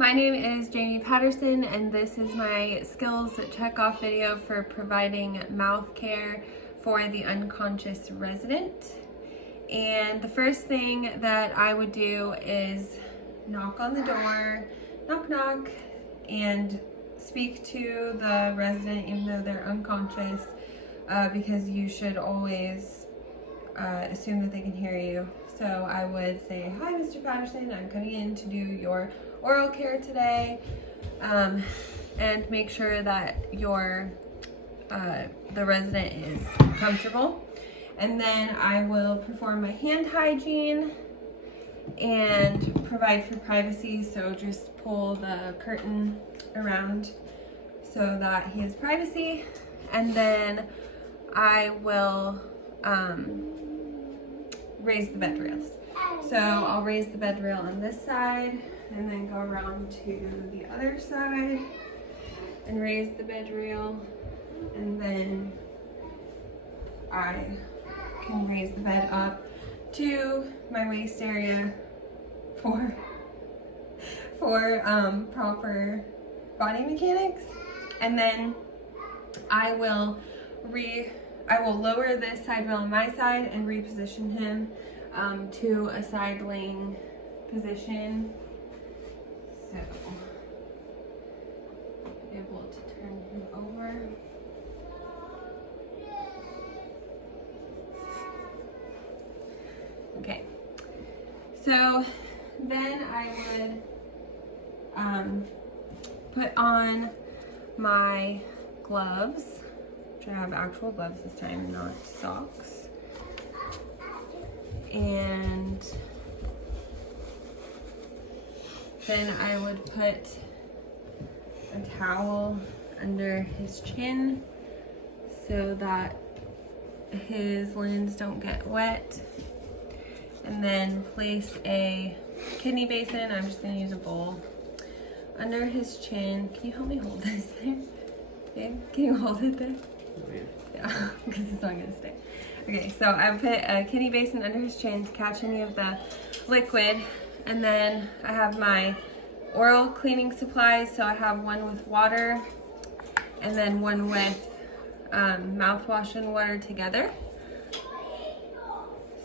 My name is Jamie Patterson, and this is my skills checkoff video for providing mouth care for the unconscious resident. And the first thing that I would do is knock on the door, knock knock, and speak to the resident even though they're unconscious, because you should always assume that they can hear you. So I would say, "Hi, Mr. Patterson, I'm coming in to do your oral care today," and make sure that the resident is comfortable. And then I will perform my hand hygiene and provide for privacy. So just pull the curtain around so that he has privacy. And then I will raise the bed rails. So I'll raise the bed rail on this side and then go around to the other side and raise the bed rail, and then I can raise the bed up to my waist area for proper body mechanics. And then I will lower this side rail on my side and reposition him to a side laying position. So, able to turn him over. Okay, so then I would put on my gloves, which I have actual gloves this time, not socks. And then I would put a towel under his chin so that his limbs don't get wet. And then place a kidney basin, I'm just gonna use a bowl, under his chin. Can you help me hold this there? Babe, can you hold it there? Yeah, because it's not gonna stay. Okay, so I put a kidney basin under his chin to catch any of the liquid. And then I have my oral cleaning supplies. So I have one with water and then one with mouthwash and water together.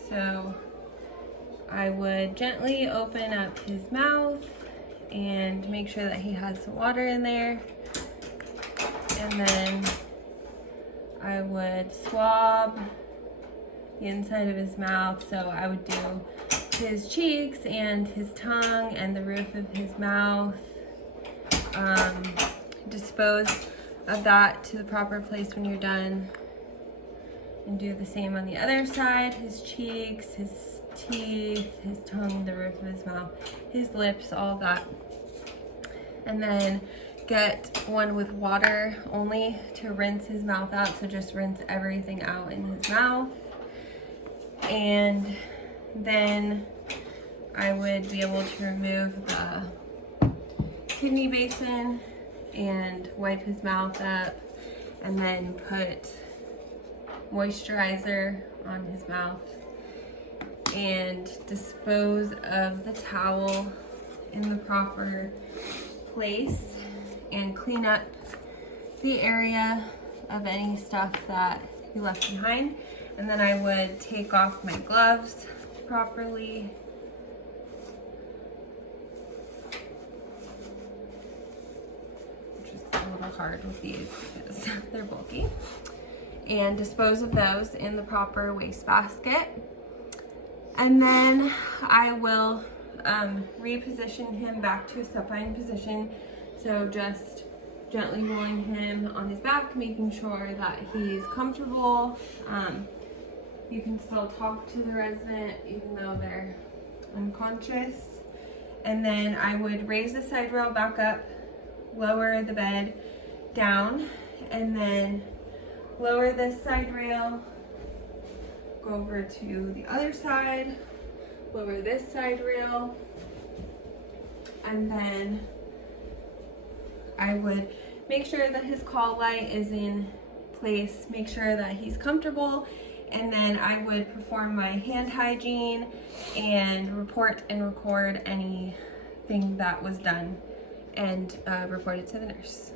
So I would gently open up his mouth and make sure that he has some water in there. And then I would swab the inside of his mouth. So I would do his cheeks and his tongue and the roof of his mouth. Dispose of that to the proper place when you're done. And do the same on the other side, his cheeks, his teeth, his tongue, the roof of his mouth, his lips, all of that. And then get one with water only to rinse his mouth out. So just rinse everything out in his mouth. And then I would be able to remove the kidney basin and wipe his mouth up, and then put moisturizer on his mouth and dispose of the towel in the proper place and clean up the area of any stuff that you left behind. And then I would take off my gloves properly. Which is a little hard with these because they're bulky. And dispose of those in the proper wastebasket. And then I will reposition him back to a supine position. So just gently rolling him on his back, making sure that he's comfortable. You can still talk to the resident even though they're unconscious. And then I would raise the side rail back up, lower the bed down, and then lower this side rail, go over to the other side, lower this side rail, and then I would make sure that his call light is in place, make sure that he's comfortable, and then I would perform my hand hygiene and report and record anything that was done and report it to the nurse.